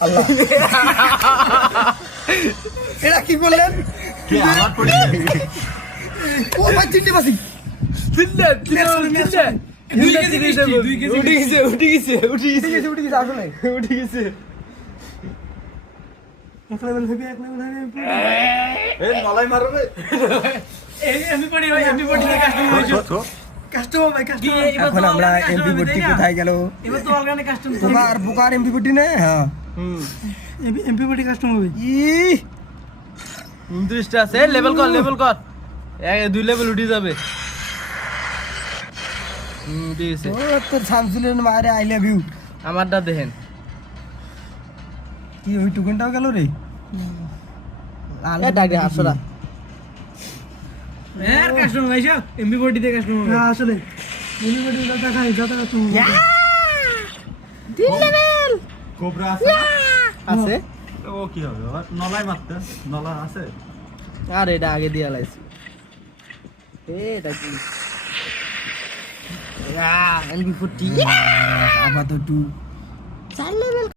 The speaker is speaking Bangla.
আল্লাহ এটা কি বললেন কে আমার পড়ে ও ভাই তিনটে বাসি উঠে গেছে আসলে উঠে গেছে এক লেভেল হবে এক লেভেল হবে এই নলাই মারবে কাস্টমার ভাই কাস্টমার এখন আমরা এমপি40 কোথায় গেল এবার তো অর্গানিক কাস্টম বুকার এমপি40 না হ্যাঁ এমপি40 কাস্টম হবে ই 29টা আছে লেভেল কর দুই লেভেল উঠে যাবে উঠে গেছে ও তোর শামসুলের মারে আই লাভ ইউ আমারটা দেখেন কি ওই টুকুনটাও গেল রে ডাকে আসরা এর কাস্টম ভাই সব এমপি40 তে কাস্টম হবে না আসলে এমপি40 দাদা খাই দাদা কাস্টম তিন লেভেল কোবরা আছে না? আছে ও কি হবে বাবা নলাই মারতে নলা আছে আর এটা আগে দিয়া লাইছি এটা কি এমপি40 আপাতত